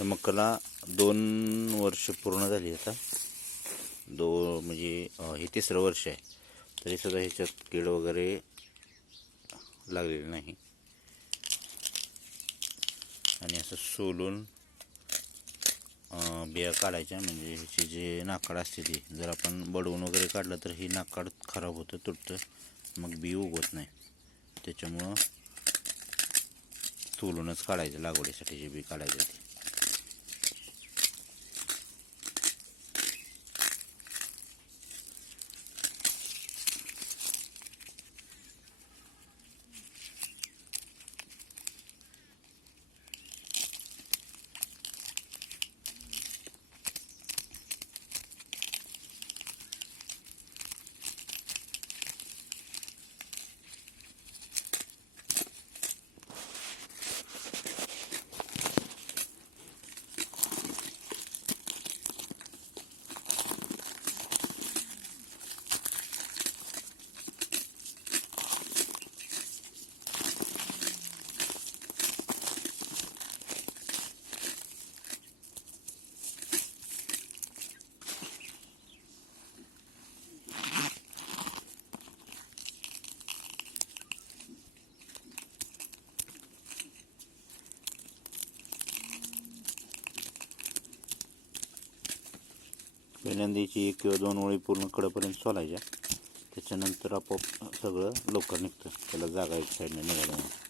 या मकाला 2 वर्ष पूर्ण झाली आता. म्हणजे हे 3रं वर्ष आहे, तरीसुद्धा ह्याच्यात कीड वगैरे लागलेली नाही. आणि असं सोलून बिया काढायच्या. म्हणजे ह्याची जे नाकाड असते ती जर आपण बडवून वगैरे काढलं तर ही नाकाड खराब होतं, तुटतं, मग बी उगवत नाही. त्याच्यामुळं सोलूनच काढायचं लागवडीसाठी जे बी काढायचं ते. पहिल्यांदाची 1 किंवा 2 ओळी पूर्ण कडेपर्यंत सोलायच्या. त्याच्यानंतर आपोआप सगळं लवकर निघतं, त्याला जागा एक साईडने निघाल्यामुळे.